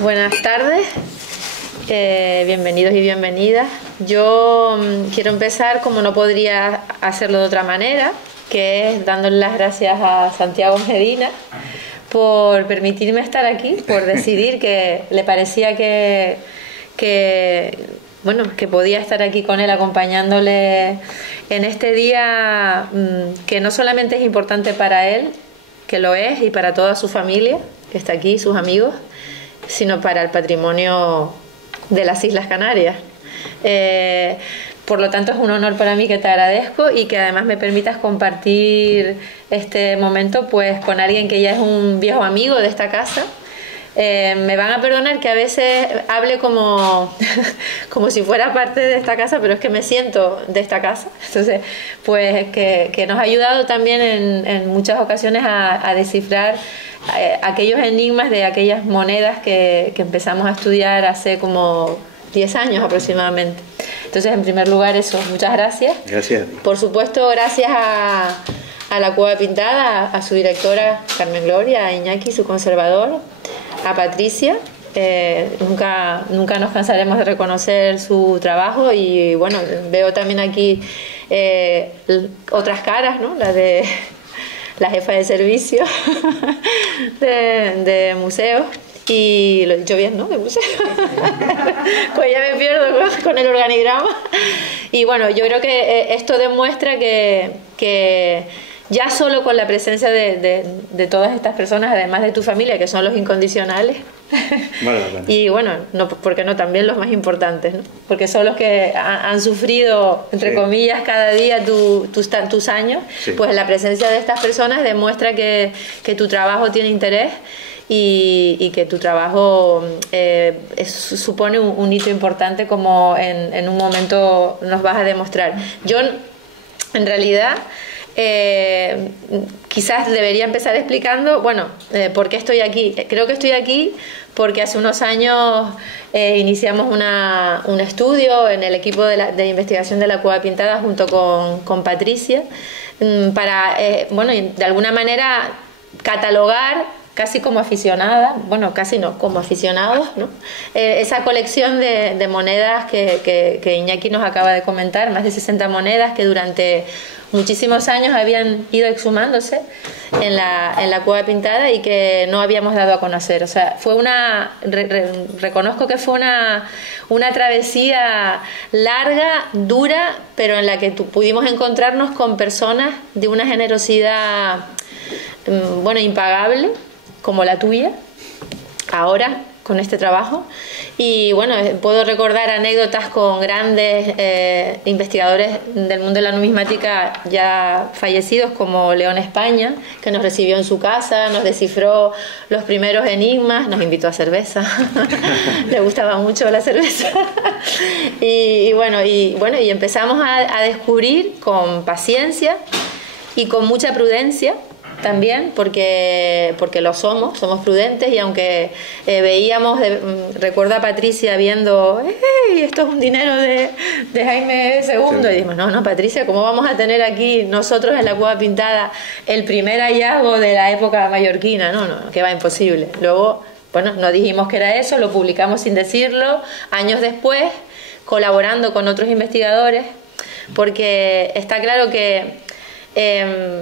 Buenas tardes, bienvenidos y bienvenidas. Yo quiero empezar, como no podría hacerlo de otra manera, que es dándole las gracias a Santiago Medina por permitirme estar aquí, por decidir que le parecía que podía estar aquí con él acompañándole en este día que no solamente es importante para él, que lo es, y para toda su familia que está aquí, sus amigos, sino para el patrimonio de las Islas Canarias. Por lo tanto, es un honor para mí que te agradezco y que además me permitas compartir este momento pues con alguien que ya es un viejo amigo de esta casa. Me van a perdonar que a veces hable como si fuera parte de esta casa, pero es que me siento de esta casa. Entonces, pues que nos ha ayudado también en muchas ocasiones a descifrar aquellos enigmas de aquellas monedas que empezamos a estudiar hace como 10 años aproximadamente. Entonces, en primer lugar, eso, muchas gracias. Gracias. Por supuesto, gracias a la Cueva Pintada, a su directora Carmen Gloria, a Iñaki, su conservador, a Patricia. Nunca nos cansaremos de reconocer su trabajo y bueno, veo también aquí otras caras, ¿no? La de la jefa de servicio de museos. Y lo he dicho bien, ¿no? De museo. Pues ya me pierdo con el organigrama. Y bueno, yo creo que esto demuestra que ya solo con la presencia de todas estas personas, además de tu familia, que son los incondicionales, bueno. Y bueno, no, porque no, también los más importantes, ¿no? Porque son los que han sufrido, entre comillas, cada día tus años, sí. Pues la presencia de estas personas demuestra que tu trabajo tiene interés y que tu trabajo supone un hito importante, como en un momento nos vas a demostrar. Yo, en realidad, quizás debería empezar explicando, por qué estoy aquí. Creo que estoy aquí porque hace unos años iniciamos un estudio en el equipo de investigación de la Cueva Pintada junto con Patricia para, de alguna manera catalogar, casi como aficionada, casi no, como aficionados, ¿no? Esa colección de monedas que Iñaki nos acaba de comentar, más de 60 monedas que durante muchísimos años habían ido exhumándose en la Cueva Pintada y que no habíamos dado a conocer. O sea, fue reconozco que fue una travesía larga, dura, pero en la que pudimos encontrarnos con personas de una generosidad impagable, como la tuya, ahora, con este trabajo. Y puedo recordar anécdotas con grandes investigadores del mundo de la numismática ya fallecidos, como León España, que nos recibió en su casa, nos descifró los primeros enigmas, nos invitó a cerveza, le gustaba mucho la cerveza. y empezamos a descubrir con paciencia y con mucha prudencia también, porque lo somos prudentes, y aunque veíamos, recuerdo a Patricia viendo, esto es un dinero de Jaime II, sí. Y dijimos, no, Patricia, ¿cómo vamos a tener aquí nosotros en la Cueva Pintada el primer hallazgo de la época mallorquina? No, que va, imposible. Luego, no dijimos que era eso, lo publicamos sin decirlo, años después, colaborando con otros investigadores, porque está claro que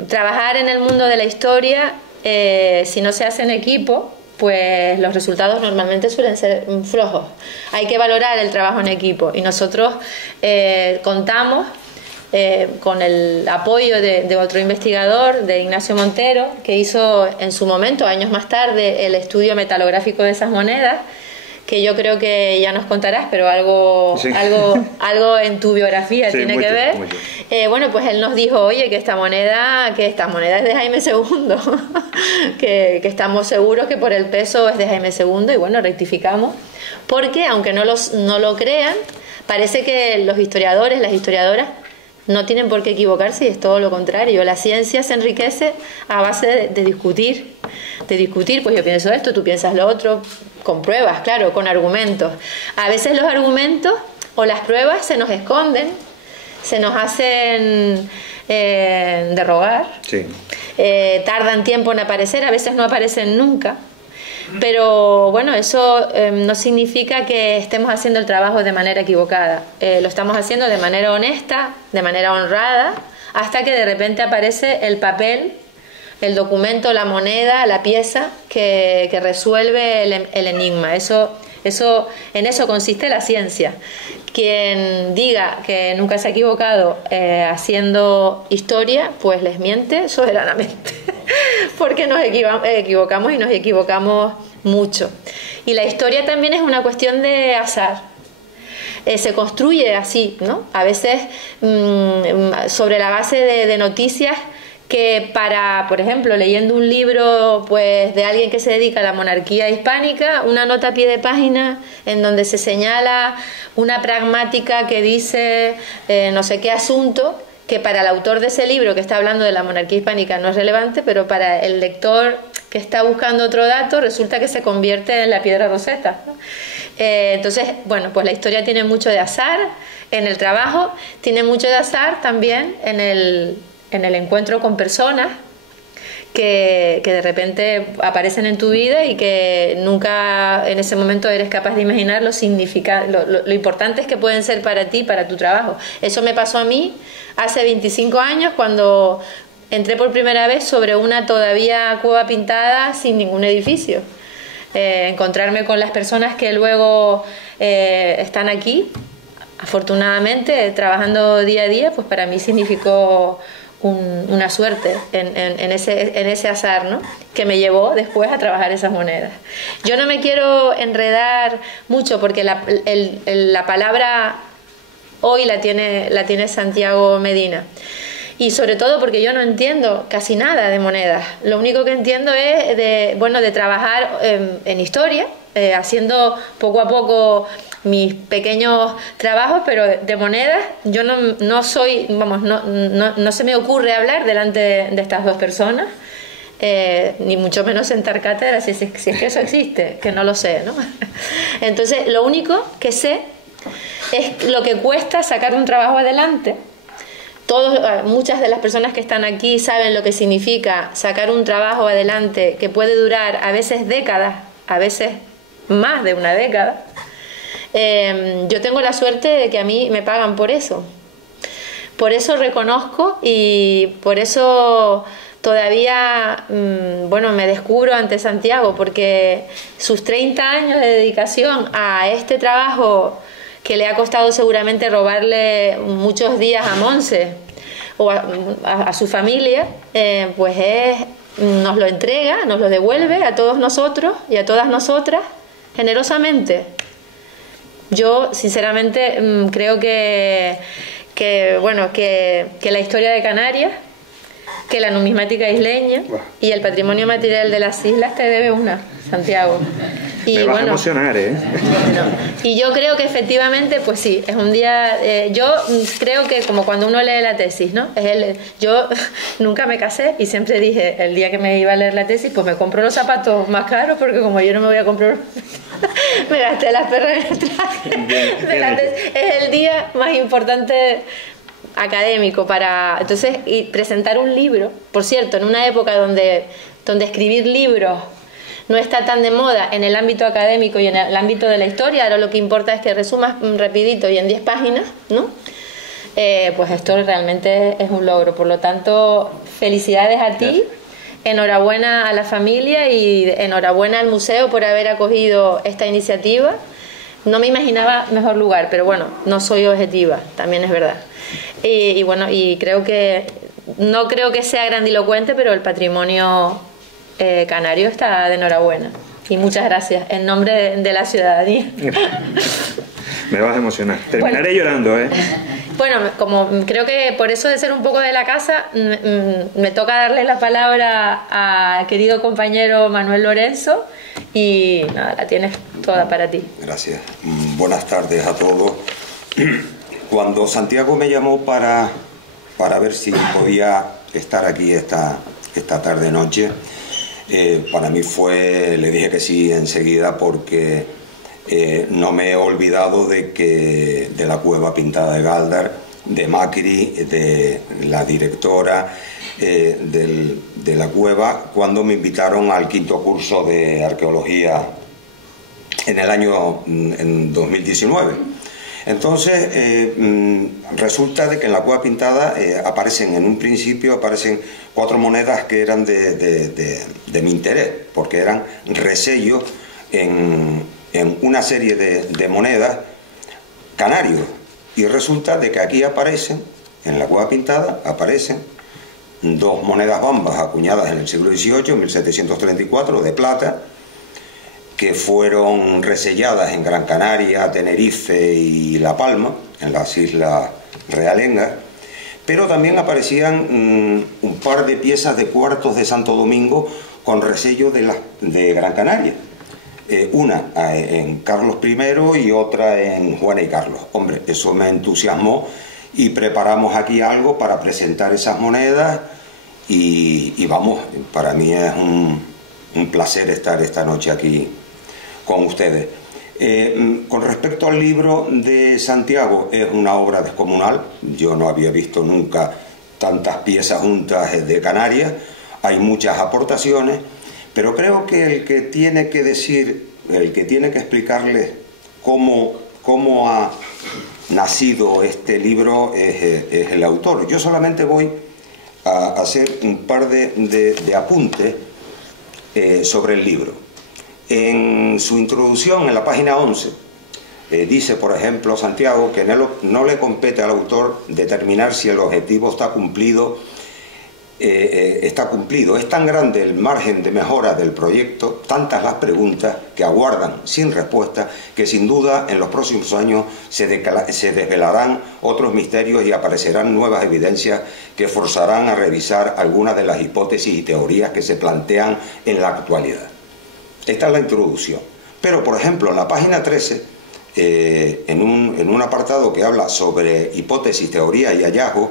trabajar en el mundo de la historia, si no se hace en equipo, pues los resultados normalmente suelen ser flojos. Hay que valorar el trabajo en equipo, y nosotros contamos con el apoyo de otro investigador, de Ignacio Montero, que hizo en su momento, años más tarde, el estudio metalográfico de esas monedas, que yo creo que ya nos contarás, pero algo en tu biografía tiene que ver. Mucho. Pues él nos dijo, oye, que esta moneda es de Jaime II, que estamos seguros que por el peso es de Jaime II, y rectificamos, porque aunque no lo crean, parece que los historiadores, las historiadoras, no tienen por qué equivocarse, y es todo lo contrario. La ciencia se enriquece a base de discutir, pues yo pienso esto, tú piensas lo otro, con pruebas, claro, con argumentos. A veces los argumentos o las pruebas se nos esconden, se nos hacen derrogar, sí. Tardan tiempo en aparecer, a veces no aparecen nunca. Pero bueno, eso no significa que estemos haciendo el trabajo de manera equivocada. Lo estamos haciendo de manera honesta, de manera honrada, hasta que de repente aparece el papel, el documento, la moneda, la pieza que resuelve el enigma. En eso consiste la ciencia. Quien diga que nunca se ha equivocado haciendo historia, pues les miente soberanamente, porque nos equivocamos y nos equivocamos mucho. Y la historia también es una cuestión de azar. Se construye así, ¿no? A veces sobre la base de noticias que por ejemplo, leyendo un libro pues de alguien que se dedica a la monarquía hispánica, una nota a pie de página en donde se señala una pragmática que dice no sé qué asunto, que para el autor de ese libro que está hablando de la monarquía hispánica no es relevante, pero para el lector que está buscando otro dato resulta que se convierte en la piedra Rosetta, ¿no? Entonces, bueno, pues la historia tiene mucho de azar en el trabajo, tiene mucho de azar también en el encuentro con personas que de repente aparecen en tu vida y que nunca en ese momento eres capaz de imaginar lo importantes que pueden ser para ti, para tu trabajo. Eso me pasó a mí hace 25 años cuando entré por primera vez sobre una todavía cueva pintada sin ningún edificio. Encontrarme con las personas que luego están aquí, afortunadamente, trabajando día a día, pues para mí significó una suerte en ese azar, ¿no? Que me llevó después a trabajar esas monedas. Yo no me quiero enredar mucho porque la palabra hoy la tiene Santiago Medina, y sobre todo porque yo no entiendo casi nada de monedas. Lo único que entiendo es de trabajar en historia, haciendo poco a poco mis pequeños trabajos, pero de monedas yo no soy, vamos, no se me ocurre hablar delante de estas dos personas, ni mucho menos sentar cátedra, si es que eso existe, que no lo sé, ¿no? Entonces, lo único que sé es lo que cuesta sacar un trabajo adelante. Muchas de las personas que están aquí saben lo que significa sacar un trabajo adelante que puede durar a veces décadas, a veces más de una década. Yo tengo la suerte de que a mí me pagan por eso. Por eso reconozco y por eso todavía me descubro ante Santiago, porque sus 30 años de dedicación a este trabajo que le ha costado seguramente robarle muchos días a Monse o a su familia, nos lo entrega, nos lo devuelve a todos nosotros y a todas nosotras generosamente. Yo sinceramente creo que la historia de Canarias, que la numismática isleña y el patrimonio material de las islas te debe una, Santiago. Y me vas a emocionar, ¿eh? Bueno, y yo creo que efectivamente, pues sí, es un día... yo creo que como cuando uno lee la tesis, ¿no? Yo nunca me casé y siempre dije, el día que me iba a leer la tesis, pues me compro los zapatos más caros, porque como yo no me voy a comprar... me gasté las perras en el traje de la tesis. Es el día más importante académico entonces, y presentar un libro, por cierto, en una época donde escribir libros no está tan de moda en el ámbito académico y en el ámbito de la historia. Ahora lo que importa es que resumas rapidito y en 10 páginas, ¿no? Pues esto realmente es un logro. Por lo tanto, felicidades a ti, enhorabuena a la familia y enhorabuena al museo por haber acogido esta iniciativa. No me imaginaba mejor lugar, pero bueno, no soy objetiva, también es verdad. Y creo que no creo que sea grandilocuente, pero el patrimonio canario está de enhorabuena. Y muchas gracias en nombre de la ciudadanía. Me vas a emocionar. Terminaré llorando, ¿eh? Bueno, como creo que por eso de ser un poco de la casa, me toca darle la palabra al querido compañero Manuel Lorenzo y nada, la tienes toda para ti. Gracias. Buenas tardes a todos. Cuando Santiago me llamó para ver si podía estar aquí esta tarde-noche, para mí le dije que sí enseguida, porque no me he olvidado de la cueva pintada de Galdar, de Macri, de la directora, de la cueva cuando me invitaron al 5º curso de arqueología en el año en 2019. Entonces resulta de que en la cueva pintada aparecen, en un principio aparecen 4 monedas que eran de mi interés, porque eran resellos en una serie de monedas canarios, y resulta de que aquí aparecen, en la cueva pintada aparecen 2 monedas bambas acuñadas en el siglo XVIII, 1734, de plata, que fueron reselladas en Gran Canaria, Tenerife y La Palma, en las Islas Realengas, pero también aparecían un par de piezas de cuartos de Santo Domingo con resello de Gran Canaria. Una en Carlos I y otra en Juana y Carlos. Hombre, eso me entusiasmó y preparamos aquí algo para presentar esas monedas y vamos, para mí es un placer estar esta noche aquí con ustedes. Con respecto al libro de Santiago, es una obra descomunal. Yo no había visto nunca tantas piezas juntas de Canarias. Hay muchas aportaciones, pero creo que el que tiene que decir, el que tiene que explicarles cómo ha nacido este libro es el autor. Yo solamente voy a hacer un par de apuntes sobre el libro. En su introducción, en la página 11, dice, por ejemplo, Santiago, que no le compete al autor determinar si el objetivo está cumplido. Es tan grande el margen de mejora del proyecto, tantas las preguntas que aguardan sin respuesta, que sin duda en los próximos años se desvelarán otros misterios y aparecerán nuevas evidencias que forzarán a revisar algunas de las hipótesis y teorías que se plantean en la actualidad. Esta es la introducción. Pero, por ejemplo, en la página 13, en un apartado que habla sobre hipótesis, teoría y hallazgo,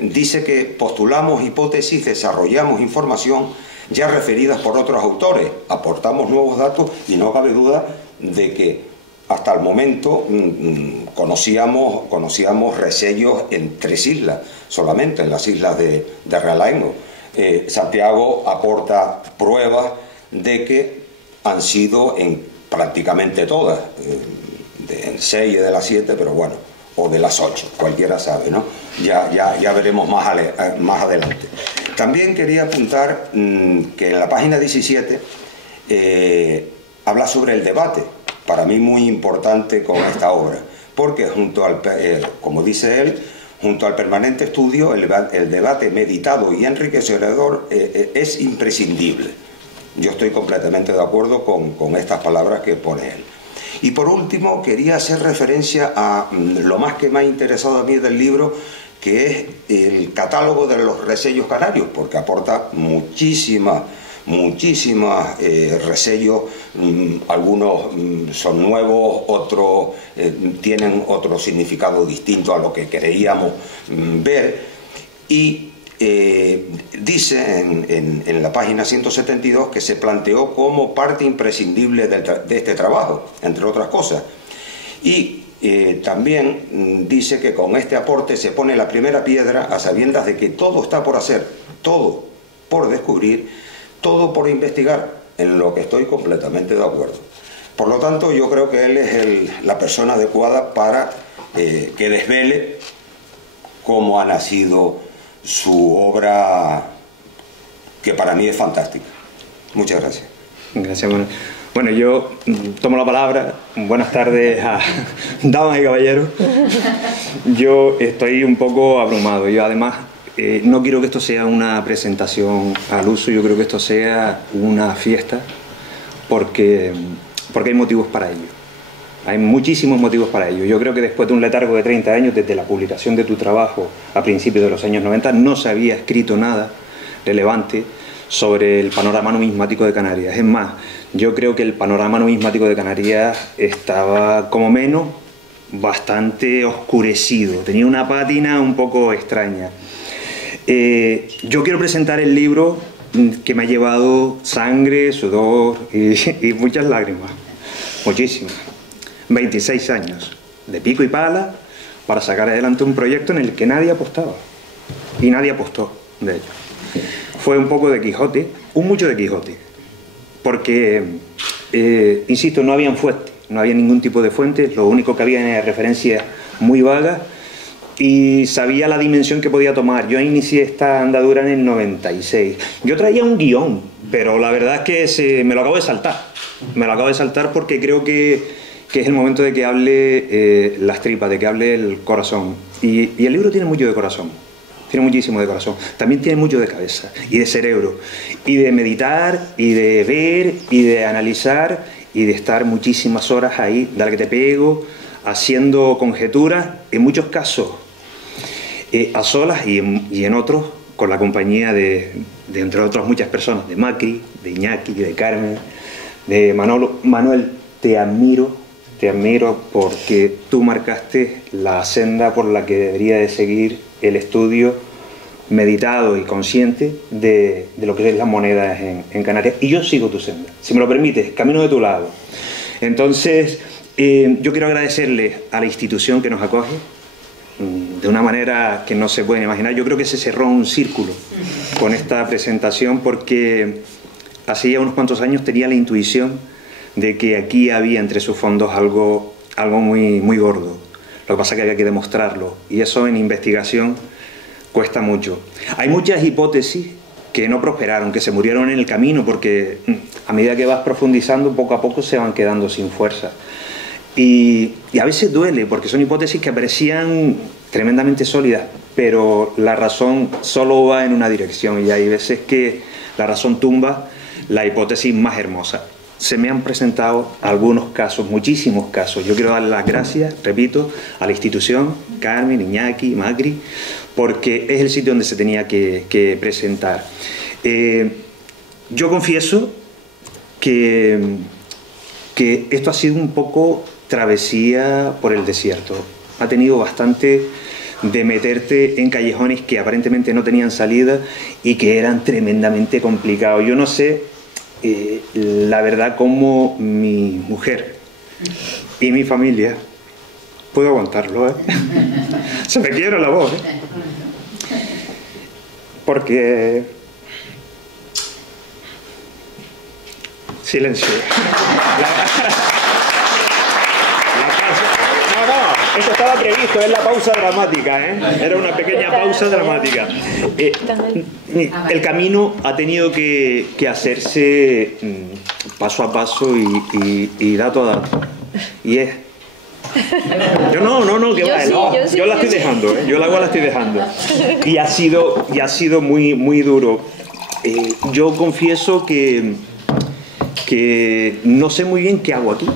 dice que postulamos hipótesis, desarrollamos información ya referidas por otros autores, aportamos nuevos datos y no cabe duda de que hasta el momento conocíamos resellos en 3 islas, solamente en las islas de Realengo. Santiago aporta pruebas de que han sido en prácticamente todas, en 6 de las 7, pero bueno, o de las 8, cualquiera sabe, ¿no? Ya veremos más adelante. También quería apuntar que en la página 17 habla sobre el debate, para mí muy importante con esta obra, porque como dice él, junto al permanente estudio, el debate meditado y enriquecedor es imprescindible. Yo estoy completamente de acuerdo con estas palabras que pone él. Y por último, quería hacer referencia a lo más que me ha interesado a mí del libro, que es el catálogo de los resellos canarios, porque aporta muchísimas resellos. Algunos son nuevos, otros tienen otro significado distinto a lo que creíamos ver. Y dice en la página 172 que se planteó como parte imprescindible de este trabajo, entre otras cosas. Y también dice que con este aporte se pone la primera piedra a sabiendas de que todo está por hacer, todo por descubrir, todo por investigar, en lo que estoy completamente de acuerdo. Por lo tanto, yo creo que él es la persona adecuada para que desvele cómo ha nacido su obra, que para mí es fantástica. Muchas gracias. Gracias, Manuel. Bueno, yo tomo la palabra. Buenas tardes a damas y caballeros. Yo estoy un poco abrumado. Yo además no quiero que esto sea una presentación al uso, yo creo que esto sea una fiesta, porque hay motivos para ello. Hay muchísimos motivos para ello. Yo creo que después de un letargo de 30 años, desde la publicación de tu trabajo a principios de los años 90, no se había escrito nada relevante sobre el panorama numismático de Canarias. Es más, yo creo que el panorama numismático de Canarias estaba, como menos, bastante oscurecido. Tenía una pátina un poco extraña. Yo quiero presentar el libro que me ha llevado sangre, sudor y muchas lágrimas. Muchísimas. 26 años de pico y pala para sacar adelante un proyecto en el que nadie apostaba. Y nadie apostó. de hecho. Fue un poco de Quijote, un mucho de Quijote, porque, insisto, no habían fuentes, no había ningún tipo de fuentes, lo único que había era referencias muy vagas y sabía la dimensión que podía tomar. Yo inicié esta andadura en el 96. Yo traía un guión, pero la verdad es que me lo acabo de saltar. Me lo acabo de saltar porque creo que es el momento de que hable las tripas, de que hable el corazón. Y el libro tiene mucho de corazón, tiene muchísimo de corazón. También tiene mucho de cabeza y de cerebro, y de meditar, y de ver, y de analizar, y de estar muchísimas horas ahí, dale que te pego, haciendo conjeturas, en muchos casos a solas y en otros con la compañía de entre otras muchas personas, de Macri, de Iñaki, de Carmen, de Manolo. Manuel, te admiro porque tú marcaste la senda por la que debería de seguir el estudio meditado y consciente de lo que es las monedas en Canarias, y yo sigo tu senda, si me lo permites, camino de tu lado. Entonces, yo quiero agradecerle a la institución que nos acoge de una manera que no se pueden imaginar. Yo creo que se cerró un círculo con esta presentación, porque hace ya unos cuantos años tenía la intuición de que aquí había entre sus fondos algo muy, muy gordo. Lo que pasa es que había que demostrarlo, y eso en investigación cuesta mucho. Hay muchas hipótesis que no prosperaron, que se murieron en el camino, porque a medida que vas profundizando, poco a poco se van quedando sin fuerza. Y a veces duele, porque son hipótesis que parecían tremendamente sólidas, pero la razón solo va en una dirección, y hay veces que la razón tumba la hipótesis más hermosa. Se me han presentado algunos casos, muchísimos casos. Yo quiero dar las gracias, repito, a la institución, Carmen, Iñaki, Macri, porque es el sitio donde se tenía que presentar. Yo confieso que esto ha sido un poco travesía por el desierto. Ha tenido bastante de meterte en callejones que aparentemente no tenían salida y que eran tremendamente complicados. Yo no sé, la verdad, cómo mi mujer y mi familia puedo aguantarlo, ¿eh? Se me quiebra la voz, ¿eh? Porque... Silencio. Eso estaba previsto, es la pausa dramática, ¿eh? Era una pequeña pausa dramática. El camino ha tenido que hacerse paso a paso y dato a dato. Y es... Yo no, que va, yo la estoy dejando, ¿eh? Yo la estoy dejando. Y ha sido muy, muy duro. Yo confieso que no sé muy bien qué hago aquí,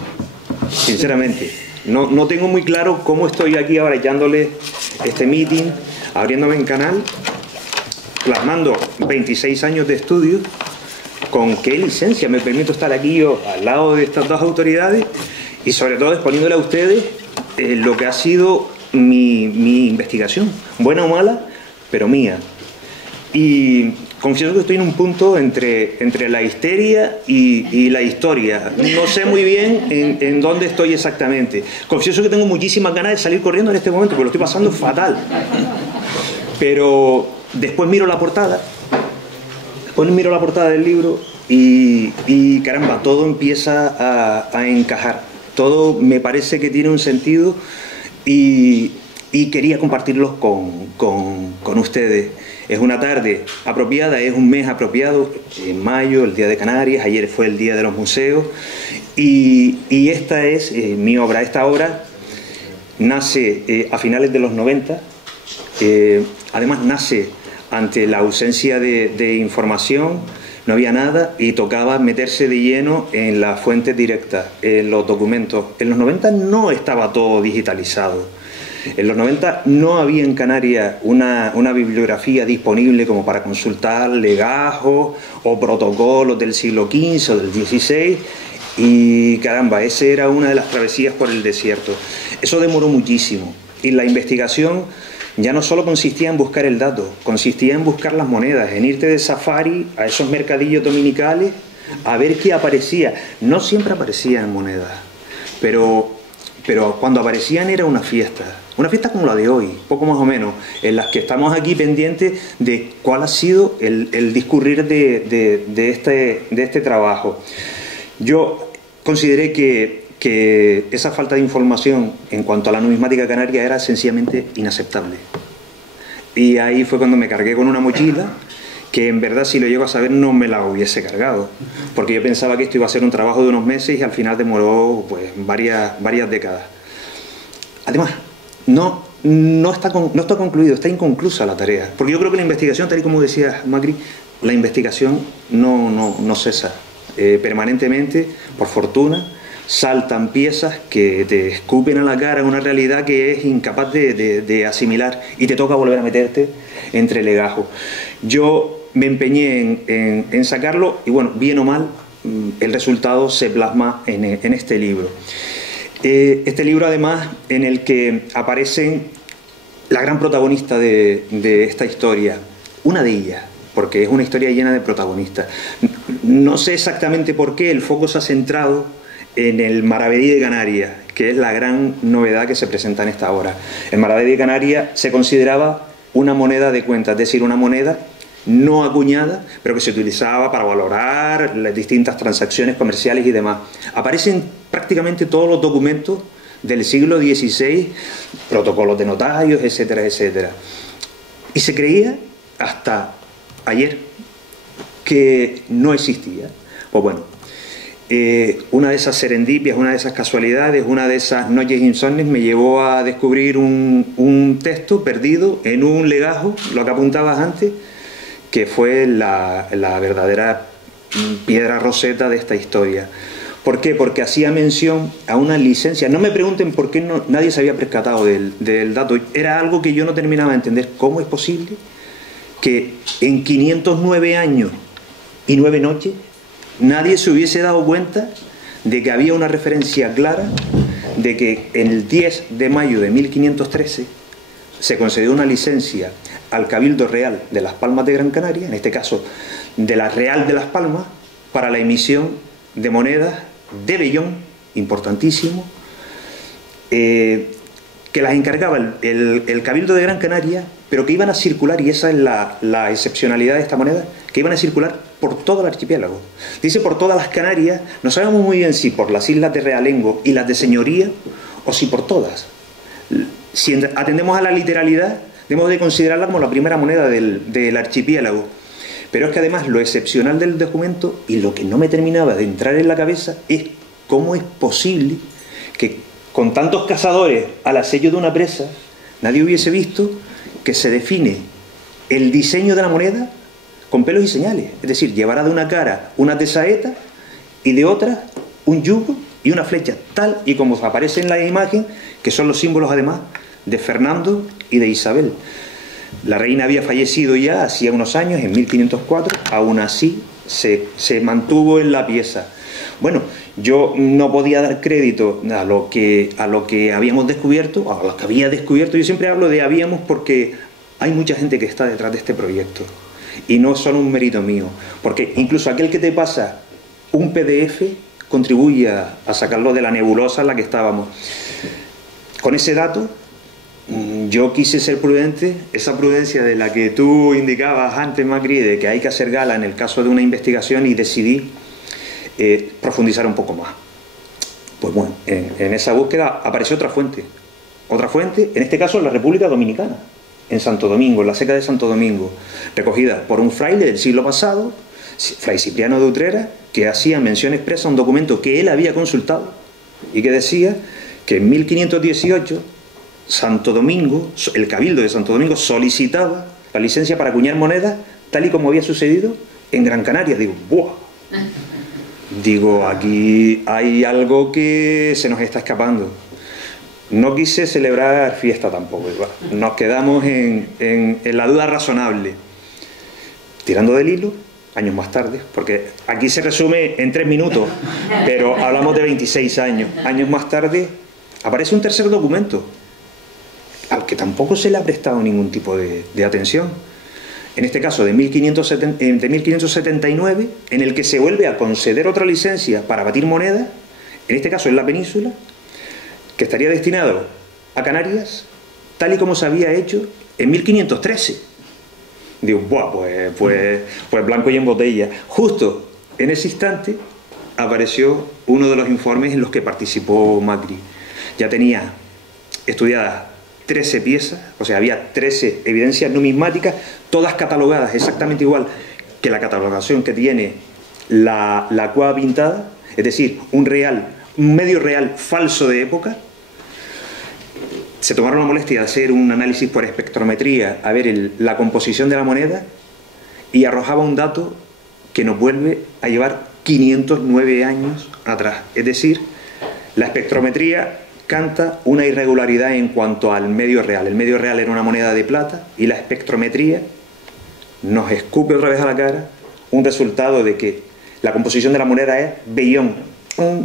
sinceramente. No tengo muy claro cómo estoy aquí ahora echándole este meeting, abriéndome en canal, plasmando 26 años de estudio. ¿Con qué licencia me permito estar aquí yo al lado de estas dos autoridades? Y sobre todo exponiéndole a ustedes lo que ha sido mi investigación, buena o mala, pero mía. Y confieso que estoy en un punto entre la histeria y la historia. No sé muy bien en dónde estoy exactamente. Confieso que tengo muchísimas ganas de salir corriendo en este momento, porque lo estoy pasando fatal. Pero después miro la portada del libro y caramba, todo empieza a encajar. Todo me parece que tiene un sentido y quería compartirlos con ustedes. Es una tarde apropiada, es un mes apropiado, en mayo, el Día de Canarias, ayer fue el Día de los Museos, y esta es mi obra. Esta obra nace a finales de los 90, además nace ante la ausencia de información, no había nada y tocaba meterse de lleno en las fuentes directas, en los documentos. En los 90 no estaba todo digitalizado. En los 90 no había en Canarias una bibliografía disponible como para consultar legajos o protocolos del siglo XV o del XVI, y caramba, esa era una de las travesías por el desierto. Eso demoró muchísimo, y la investigación ya no solo consistía en buscar el dato, consistía en buscar las monedas, en irte de safari a esos mercadillos dominicales a ver qué aparecía. No siempre aparecían monedas, pero cuando aparecían era una fiesta. Una fiesta como la de hoy, poco más o menos, en las que estamos aquí pendientes de cuál ha sido el discurrir de este trabajo. Yo consideré que esa falta de información en cuanto a la numismática canaria era sencillamente inaceptable. Y ahí fue cuando me cargué con una mochila que en verdad, si lo llego a saber, no me la hubiese cargado, porque yo pensaba que esto iba a ser un trabajo de unos meses y al final demoró pues varias décadas. Además, no está concluido, está inconclusa la tarea, porque yo creo que la investigación, tal y como decía Macri, la investigación no cesa. Permanentemente, por fortuna, saltan piezas que te escupen a la cara una realidad que es incapaz de asimilar y te toca volver a meterte entre legajos. Yo me empeñé en sacarlo y bueno, bien o mal, el resultado se plasma en este libro. Este libro además en el que aparecen la gran protagonista de esta historia, una de ellas, porque es una historia llena de protagonistas. No sé exactamente por qué el foco se ha centrado en el maravedí de Canarias, que es la gran novedad que se presenta en esta obra. El maravedí de Canarias se consideraba una moneda de cuenta, es decir, una moneda no acuñada, pero que se utilizaba para valorar las distintas transacciones comerciales y demás. Aparecen prácticamente todos los documentos del siglo XVI, protocolos de notarios, etcétera, etcétera. Y se creía hasta ayer que no existía. Pues bueno, una de esas serendipias, una de esas casualidades, una de esas noches insomnes me llevó a descubrir un texto perdido en un legajo, lo que apuntabas antes, que fue la verdadera piedra roseta de esta historia. ¿Por qué? Porque hacía mención a una licencia. No me pregunten por qué nadie se había percatado del dato. Era algo que yo no terminaba de entender. ¿Cómo es posible que en 509 años y 9 noches nadie se hubiese dado cuenta de que había una referencia clara de que el 10 de mayo de 1513 se concedió una licencia al Cabildo Real de Las Palmas de Gran Canaria, en este caso de la Real de Las Palmas, para la emisión de monedas de vellón, importantísimo, que las encargaba el Cabildo de Gran Canaria, pero que iban a circular, y esa es la excepcionalidad de esta moneda, que iban a circular por todo el archipiélago. Dice por todas las Canarias, no sabemos muy bien si por las islas de Realengo y las de Señoría, o si por todas. Si atendemos a la literalidad, debemos de considerarla como la primera moneda del archipiélago. Pero es que además lo excepcional del documento y lo que no me terminaba de entrar en la cabeza es cómo es posible que con tantos cazadores al asedio de una presa nadie hubiese visto que se define el diseño de la moneda con pelos y señales. Es decir, llevará de una cara una tesaeta y de otra un yugo y una flecha, tal y como aparece en la imagen, que son los símbolos además de Fernando y de Isabel. La reina había fallecido ya hacía unos años, en 1504, aún así se mantuvo en la pieza. Bueno, yo no podía dar crédito a lo que habíamos descubierto, a lo que había descubierto. Yo siempre hablo de habíamos porque hay mucha gente que está detrás de este proyecto y no solo un mérito mío, porque incluso aquel que te pasa un PDF contribuye a sacarlo de la nebulosa en la que estábamos. Con ese dato yo quise ser prudente, esa prudencia de la que tú indicabas antes, Macri, de que hay que hacer gala en el caso de una investigación, y decidí profundizar un poco más. Pues bueno, en esa búsqueda apareció otra fuente, en este caso en la República Dominicana, en Santo Domingo, en la Seca de Santo Domingo, recogida por un fraile del siglo pasado, Fray Cipriano de Utrera, que hacía mención expresa a un documento que él había consultado y que decía que en 1518 Santo Domingo, el Cabildo de Santo Domingo solicitaba la licencia para acuñar monedas, tal y como había sucedido en Gran Canaria. Digo, ¡buah! Digo, aquí hay algo que se nos está escapando. No quise celebrar fiesta tampoco. Nos quedamos en la duda razonable. Tirando del hilo, años más tarde, porque aquí se resume en 3 minutos, pero hablamos de 26 años. Años más tarde aparece un tercer documento, al que tampoco se le ha prestado ningún tipo de atención. En este caso de 1579, en el que se vuelve a conceder otra licencia para batir moneda, en este caso en la península, que estaría destinado a Canarias, tal y como se había hecho en 1513. Digo, buah, pues blanco y en botella. Justo en ese instante apareció uno de los informes en los que participó Macri. Ya tenía estudiadas 13 piezas, o sea, había 13 evidencias numismáticas, todas catalogadas exactamente igual que la catalogación que tiene la cueva pintada, es decir, un medio real falso de época. Se tomaron la molestia de hacer un análisis por espectrometría, a ver la composición de la moneda, y arrojaba un dato que nos vuelve a llevar 509 años atrás. Es decir, la espectrometría canta una irregularidad en cuanto al medio real. El medio real era una moneda de plata y la espectrometría nos escupe otra vez a la cara un resultado de que la composición de la moneda es vellón.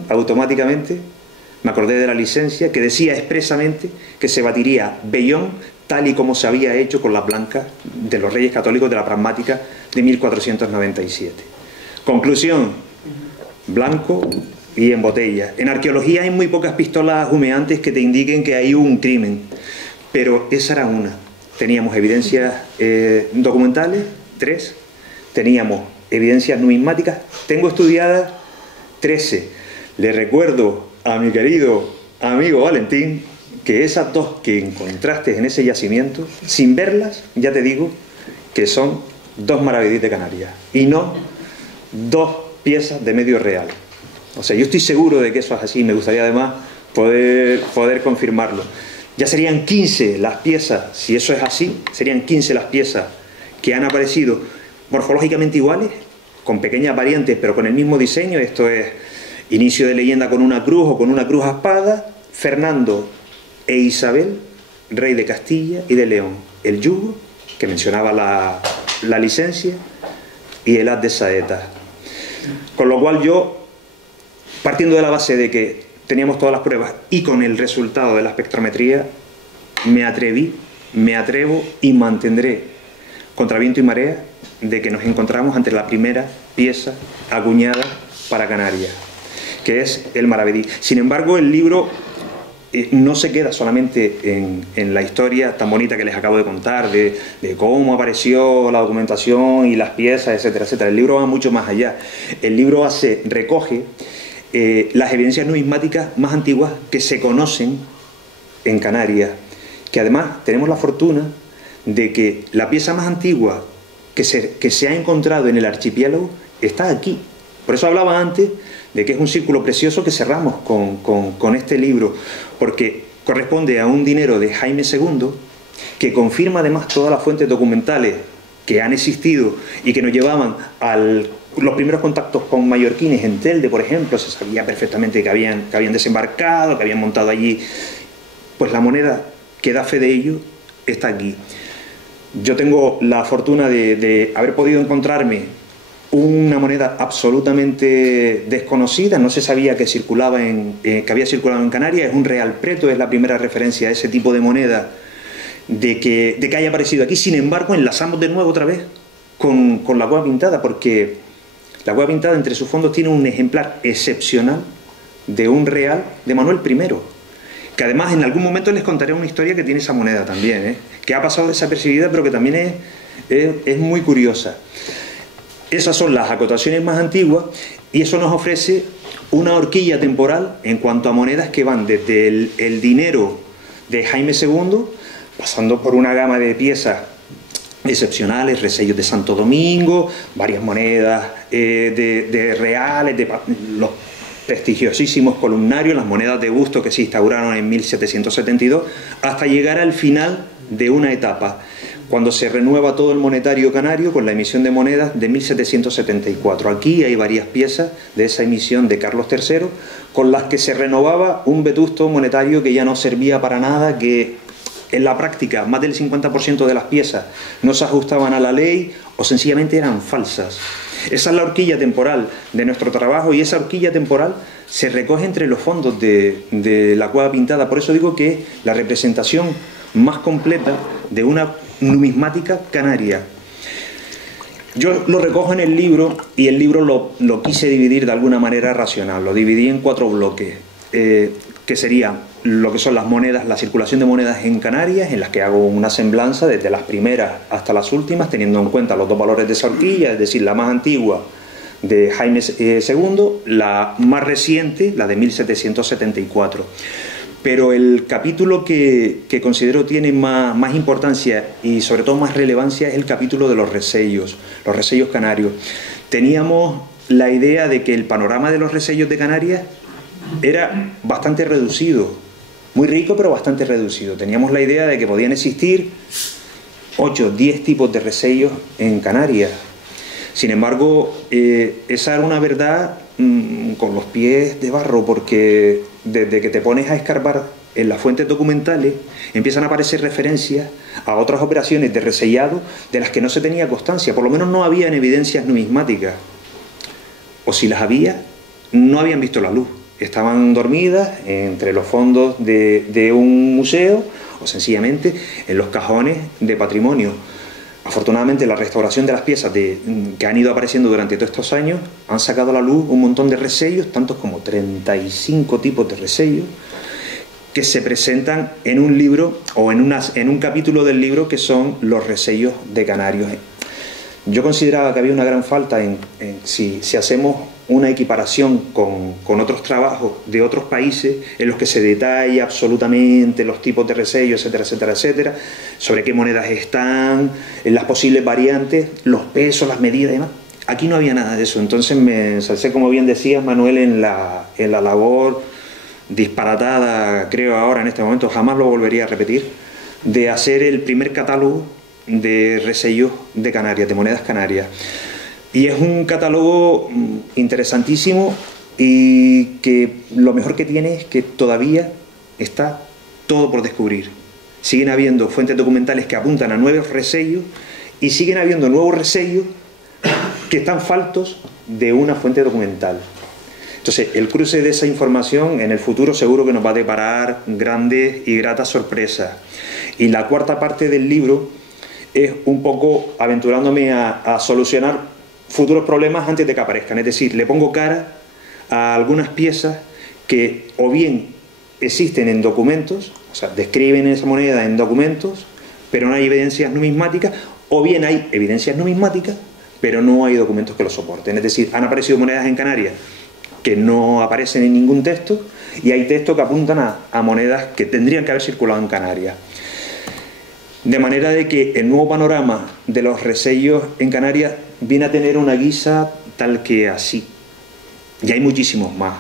Automáticamente me acordé de la licencia que decía expresamente que se batiría vellón tal y como se había hecho con la blanca de los Reyes Católicos de la pragmática de 1497. Conclusión: blanco y en botella. En arqueología hay muy pocas pistolas humeantes que te indiquen que hay un crimen, pero esa era una. Teníamos evidencias documentales, 3, teníamos evidencias numismáticas, tengo estudiadas 13. Le recuerdo a mi querido amigo Valentín que esas 2 que encontraste en ese yacimiento, sin verlas, ya te digo que son 2 maravedís de Canarias y no 2 piezas de medio real. O sea, yo estoy seguro de que eso es así. Me gustaría además poder confirmarlo. Ya serían 15 las piezas, si eso es así, serían 15 las piezas que han aparecido morfológicamente iguales, con pequeñas variantes, pero con el mismo diseño. Esto es inicio de leyenda con una cruz o con una cruz a espada, Fernando e Isabel, rey de Castilla y de León, el yugo, que mencionaba la licencia, y el haz de saetas. Con lo cual yo, partiendo de la base de que teníamos todas las pruebas y con el resultado de la espectrometría, me atrevo y mantendré contra viento y marea de que nos encontramos ante la primera pieza acuñada para Canarias, que es el maravedí. Sin embargo, el libro no se queda solamente en la historia tan bonita que les acabo de contar, de cómo apareció la documentación y las piezas, etcétera, etcétera. El libro va mucho más allá. El libro recoge las evidencias numismáticas más antiguas que se conocen en Canarias, que además tenemos la fortuna de que la pieza más antigua que se ha encontrado en el archipiélago está aquí. Por eso hablaba antes de que es un círculo precioso que cerramos con este libro, porque corresponde a un dinero de Jaime II, que confirma además todas las fuentes documentales que han existido y que nos llevaban los primeros contactos con mallorquines en Telde, por ejemplo. Se sabía perfectamente que habían desembarcado, que habían montado allí. Pues la moneda que da fe de ello está aquí. Yo tengo la fortuna de haber podido encontrarme una moneda absolutamente desconocida, no se sabía que había circulado en Canarias. Es un real preto, es la primera referencia a ese tipo de moneda de que haya aparecido aquí. Sin embargo, enlazamos de nuevo otra vez con la cueva pintada, porque la cueva pintada entre sus fondos tiene un ejemplar excepcional de un real de Manuel I, que además en algún momento les contaré una historia que tiene esa moneda también, que ha pasado desapercibida, pero que también es muy curiosa. Esas son las acotaciones más antiguas y eso nos ofrece una horquilla temporal en cuanto a monedas que van desde el dinero de Jaime II, pasando por una gama de piezas excepcionales, resellos de Santo Domingo, varias monedas de reales, de los prestigiosísimos columnarios, las monedas de gusto que se instauraron en 1772, hasta llegar al final de una etapa, cuando se renueva todo el monetario canario con la emisión de monedas de 1774. Aquí hay varias piezas de esa emisión de Carlos III, con las que se renovaba un vetusto monetario que ya no servía para nada, que en la práctica más del 50% de las piezas no se ajustaban a la ley o sencillamente eran falsas. Esa es la horquilla temporal de nuestro trabajo y esa horquilla temporal se recoge entre los fondos de la cueva pintada. Por eso digo que es la representación más completa de una numismática canaria. Yo lo recojo en el libro y el libro lo quise dividir de alguna manera racional. Lo dividí en 4 bloques. que sería lo que son las monedas, la circulación de monedas en Canarias, en las que hago una semblanza desde las primeras hasta las últimas, teniendo en cuenta los dos valores de esa horquilla, es decir, la más antigua de Jaime II, la más reciente, la de 1774. Pero el capítulo que considero tiene más importancia y sobre todo más relevancia es el capítulo de los resellos canarios. Teníamos la idea de que el panorama de los resellos de Canarias era bastante reducido, muy rico pero bastante reducido. Teníamos la idea de que podían existir 8, 10 tipos de resellos en Canarias. Sin embargo, esa era una verdad con los pies de barro, porque desde que te pones a escarbar en las fuentes documentales empiezan a aparecer referencias a otras operaciones de resellado de las que no se tenía constancia, por lo menos no habían evidencias numismáticas, o si las había, no habían visto la luz. Estaban dormidas entre los fondos de un museo o sencillamente en los cajones de patrimonio. Afortunadamente la restauración de las piezas que han ido apareciendo durante todos estos años han sacado a la luz un montón de resellos, tantos como 35 tipos de resellos, que se presentan en un libro o en un capítulo del libro que son los resellos de Canarios. Yo consideraba que había una gran falta si hacemos una equiparación con otros trabajos de otros países en los que se detalla absolutamente los tipos de resellos, etcétera, etcétera, etcétera, sobre qué monedas están, las posibles variantes, los pesos, las medidas y demás. Aquí no había nada de eso. Entonces me ensalcé, como bien decías, Manuel, en la labor disparatada, creo ahora en este momento, jamás lo volvería a repetir, de hacer el primer catálogo de resellos de Canarias, de monedas canarias. Y es un catálogo interesantísimo y que lo mejor que tiene es que todavía está todo por descubrir. Siguen habiendo fuentes documentales que apuntan a nuevos resellos y siguen habiendo nuevos resellos que están faltos de una fuente documental. Entonces, el cruce de esa información en el futuro seguro que nos va a deparar grandes y gratas sorpresas. Y la cuarta parte del libro es un poco aventurándome a solucionar futuros problemas antes de que aparezcan. Es decir, le pongo cara a algunas piezas que o bien existen en documentos, o sea, describen esa moneda en documentos, pero no hay evidencias numismáticas, o bien hay evidencias numismáticas, pero no hay documentos que lo soporten. Es decir, han aparecido monedas en Canarias que no aparecen en ningún texto, y hay textos que apuntan a monedas que tendrían que haber circulado en Canarias. De manera de que el nuevo panorama de los resellos en Canarias viene a tener una guisa tal que así. Y hay muchísimos más.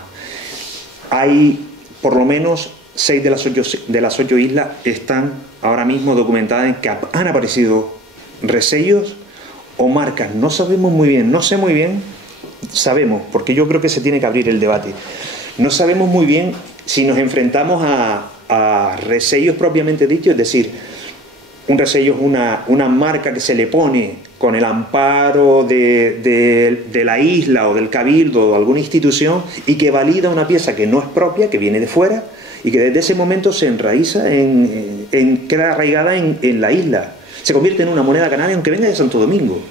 Hay por lo menos 6 de las 8 islas están ahora mismo documentadas en que han aparecido resellos o marcas. No sabemos muy bien, no sé muy bien, sabemos, porque yo creo que se tiene que abrir el debate. No sabemos muy bien si nos enfrentamos a resellos propiamente dichos, es decir, un resello es una marca que se le pone con el amparo de la isla o del cabildo o de alguna institución y que valida una pieza que no es propia, que viene de fuera y que desde ese momento se enraiza, queda arraigada en la isla. Se convierte en una moneda canaria aunque venga de Santo Domingo.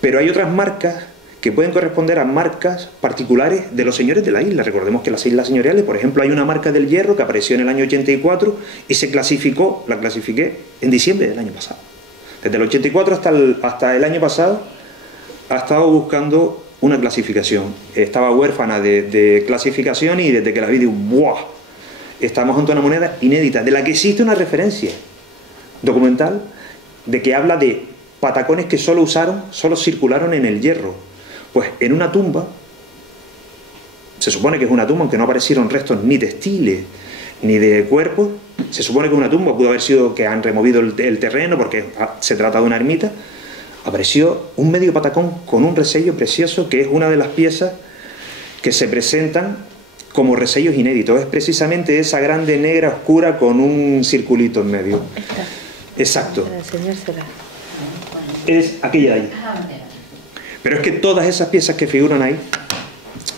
Pero hay otras marcas que pueden corresponder a marcas particulares de los señores de la isla. Recordemos que las islas señoriales, por ejemplo, hay una marca del hierro que apareció en el año 84 y la clasifiqué en diciembre del año pasado. Desde el 84 hasta el año pasado ha estado buscando una clasificación. Estaba huérfana de clasificación y desde que la vi digo, ¡buah! Estamos ante una moneda inédita, de la que existe una referencia documental de que habla de patacones que solo circularon en el hierro. Pues en una tumba, se supone que es una tumba, aunque no aparecieron restos ni textiles ni de cuerpos, se supone que es una tumba, pudo haber sido que han removido el terreno porque se trata de una ermita, apareció un medio patacón con un resello precioso que es una de las piezas que se presentan como resellos inéditos. Es precisamente esa grande negra oscura con un circulito en medio. Exacto. Es aquella de ahí. Pero es que todas esas piezas que figuran ahí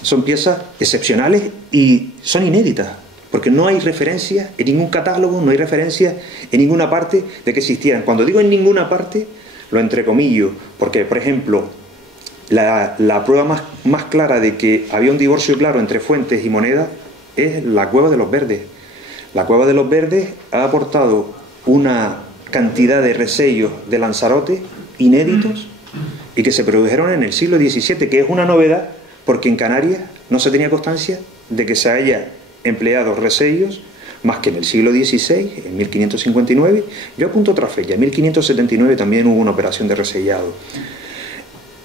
son piezas excepcionales y son inéditas, porque no hay referencia en ningún catálogo, no hay referencia en ninguna parte de que existieran. Cuando digo en ninguna parte, lo entrecomillo, porque, por ejemplo, la prueba más clara de que había un divorcio claro entre fuentes y monedas es la Cueva de los Verdes. La Cueva de los Verdes ha aportado una cantidad de resellos de Lanzarote inéditos y que se produjeron en el siglo XVII, que es una novedad porque en Canarias no se tenía constancia de que se haya empleado resellos más que en el siglo XVI, en 1559. Yo apunto otra fecha, en 1579 también hubo una operación de resellado.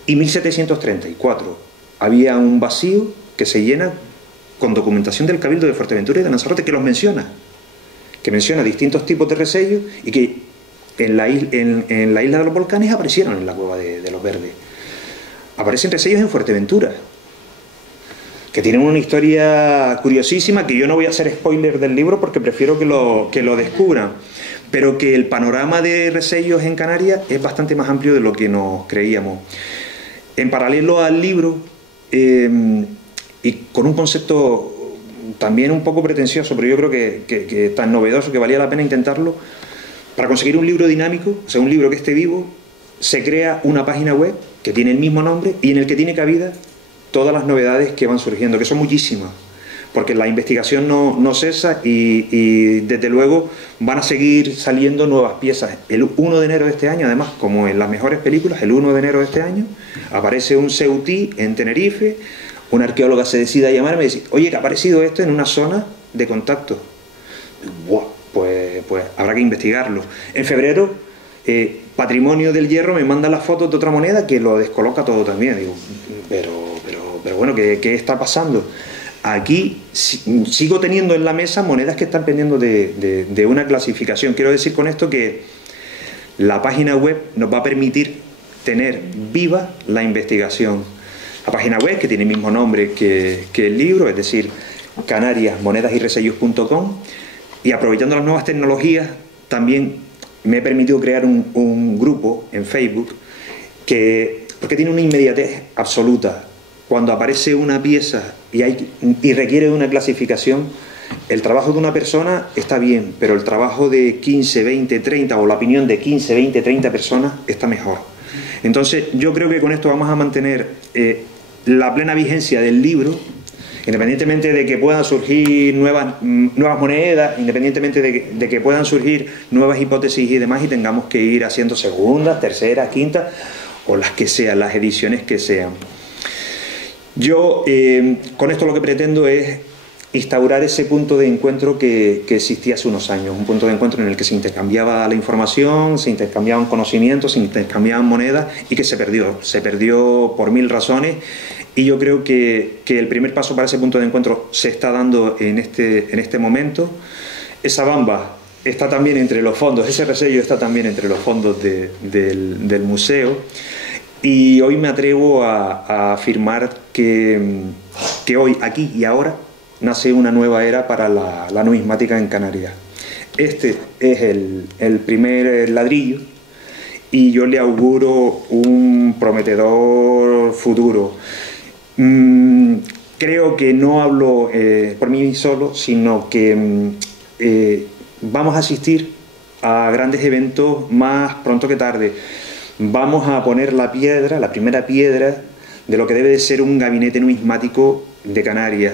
Y 1734 había un vacío que se llena con documentación del Cabildo de Fuerteventura y de Lanzarote que los menciona, que menciona distintos tipos de resellos y que en la isla de los Volcanes aparecieron en la Cueva de los Verdes. Aparecen resellos en Fuerteventura, que tienen una historia curiosísima, que yo no voy a hacer spoiler del libro porque prefiero que lo descubran, pero que el panorama de resellos en Canarias es bastante más amplio de lo que nos creíamos. En paralelo al libro, y con un concepto también un poco pretencioso, pero yo creo que tan novedoso que valía la pena intentarlo, para conseguir un libro dinámico, o sea, un libro que esté vivo, se crea una página web que tiene el mismo nombre y en el que tiene cabida todas las novedades que van surgiendo, que son muchísimas, porque la investigación no cesa y desde luego van a seguir saliendo nuevas piezas. El 1 de enero de este año, además, como en las mejores películas, el 1 de enero de este año aparece un ceutí en Tenerife, una arqueóloga se decide a llamarme y dice, oye, que ha aparecido esto en una zona de contacto. ¡Buah! Pues habrá que investigarlo. En febrero, Patrimonio del Hierro me manda las fotos de otra moneda que lo descoloca todo también. Digo, pero bueno, ¿qué está pasando? Aquí sigo teniendo en la mesa monedas que están pendiendo de una clasificación. Quiero decir con esto que la página web nos va a permitir tener viva la investigación. La página web, que tiene el mismo nombre que el libro, es decir, canariasmonedasyrresellos.com, y aprovechando las nuevas tecnologías, también me he permitido crear un grupo en Facebook porque tiene una inmediatez absoluta. Cuando aparece una pieza y requiere de una clasificación, el trabajo de una persona está bien, pero el trabajo de 15, 20, 30 o la opinión de 15, 20, 30 personas está mejor. Entonces yo creo que con esto vamos a mantener la plena vigencia del libro, independientemente de que puedan surgir nuevas monedas, independientemente de que puedan surgir nuevas hipótesis y demás, y tengamos que ir haciendo segundas, terceras, quintas o las que sean, las ediciones que sean. Yo con esto lo que pretendo es instaurar ese punto de encuentro que existía hace unos años, un punto de encuentro en el que se intercambiaba la información, se intercambiaban conocimientos, se intercambiaban monedas, y que se perdió por mil razones. Y yo creo que el primer paso para ese punto de encuentro se está dando en este momento. Esa bamba está también entre los fondos, ese resello está también entre los fondos del museo. Y hoy me atrevo a afirmar que hoy, aquí y ahora, nace una nueva era para la numismática en Canarias. Este es el primer ladrillo y yo le auguro un prometedor futuro. Creo que no hablo por mí solo, sino que vamos a asistir a grandes eventos más pronto que tarde. Vamos a poner la primera piedra de lo que debe de ser un gabinete numismático de Canarias,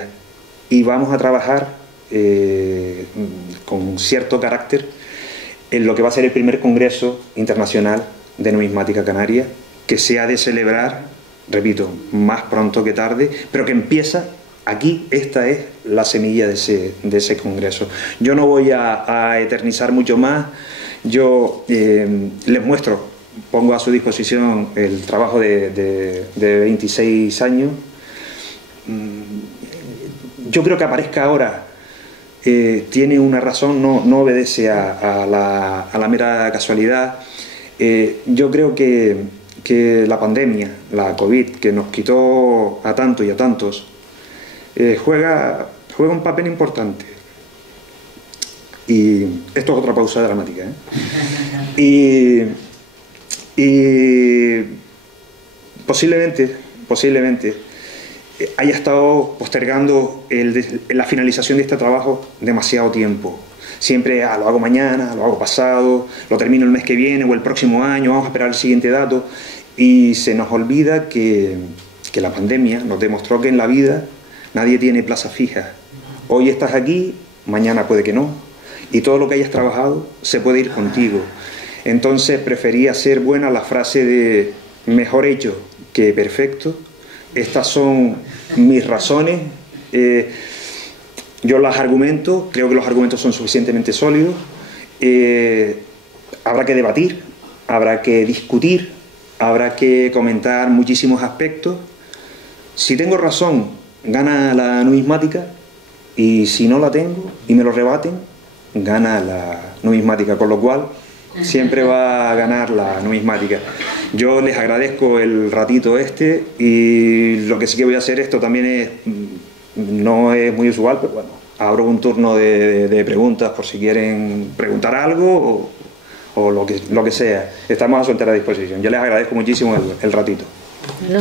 y vamos a trabajar con cierto carácter en lo que va a ser el primer Congreso Internacional de Numismática Canaria, que se ha de celebrar, repito, más pronto que tarde, pero que empieza aquí. Esta es la semilla de ese congreso. Yo no voy a eternizar mucho más. Yo les muestro, pongo a su disposición el trabajo de 26 años. Yo creo que aparezca ahora tiene una razón, no obedece a la mera casualidad. Yo creo que la pandemia, la COVID, que nos quitó a tantos y a tantos, juega un papel importante. Y esto es otra pausa dramática, ¿eh? Y posiblemente haya estado postergando la finalización de este trabajo demasiado tiempo. Siempre lo hago mañana, lo hago pasado, lo termino el mes que viene o el próximo año, vamos a esperar el siguiente dato, y se nos olvida que la pandemia nos demostró que en la vida nadie tiene plaza fija. Hoy estás aquí, mañana puede que no, y todo lo que hayas trabajado se puede ir contigo. Entonces preferí hacer buena la frase de mejor hecho que perfecto. Estas son mis razones. Yo las argumento, creo que los argumentos son suficientemente sólidos. Habrá que debatir, habrá que discutir, habrá que comentar muchísimos aspectos. Si tengo razón, gana la numismática, y si no la tengo y me lo rebaten, gana la numismática, con lo cual siempre va a ganar la numismática. Yo les agradezco el ratito este, y lo que sí que voy a hacer, esto también es, no es muy usual, pero bueno, abro un turno de preguntas por si quieren preguntar algo o lo que sea. Estamos a su entera disposición. Yo les agradezco muchísimo el ratito. No.